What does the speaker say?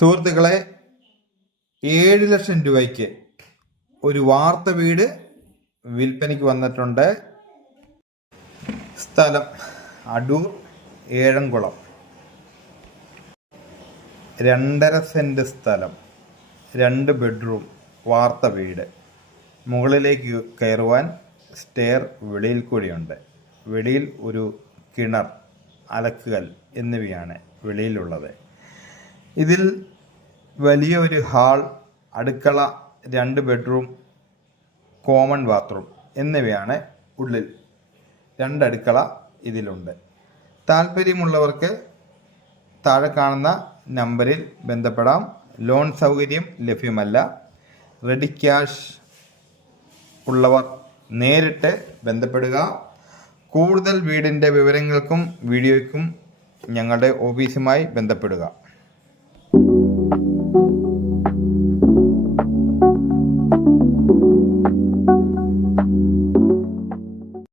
സുഹൃത്തുക്കളെ, 7 ലക്ഷം രൂപയ്ക്ക് ഒരു വാർത്ത വീട് വിൽപ്പനയ്ക്ക് വന്നിട്ടുണ്ട്. സ്ഥലം അടൂർ ഏഴംകുളം. 2.5 സെൻറ്റ് സ്ഥലം, 2 ബെഡ്റൂം വാർത്ത വീട്. മുകളിലേക്ക് കയറുവാൻ സ്റ്റെയർ വെളിയിൽ കൂടിയുണ്ട്. വെളിയിൽ ഒരു കിണർ, അലക്കുകൽ എന്നിവയാണ് വെളിയിലുള്ളത്. ഇതിൽ വലിയ ഒരു ഹാൾ, അടുക്കള, 2 ബെഡ്റൂം, കോമൺ ബാത്റൂം എന്നിവയാണ് ഉള്ളിൽ. 2 അടുക്കള ഇതിലുണ്ട്. താല്പര്യമുള്ളവർക്ക് താഴെ കാണുന്ന നമ്പറിൽ ബന്ധപ്പെടാം. ലോൺ സൗകര്യം ലഭ്യമല്ല. റെഡി ക്യാഷ് ഉള്ളവർ നേരിട്ട് ബന്ധപ്പെടുക. കൂടുതൽ വീടിൻ്റെ വിവരങ്ങൾക്കും വീഡിയോയ്ക്കും ഞങ്ങളുടെ ഓഫീസുമായി ബന്ധപ്പെടുക.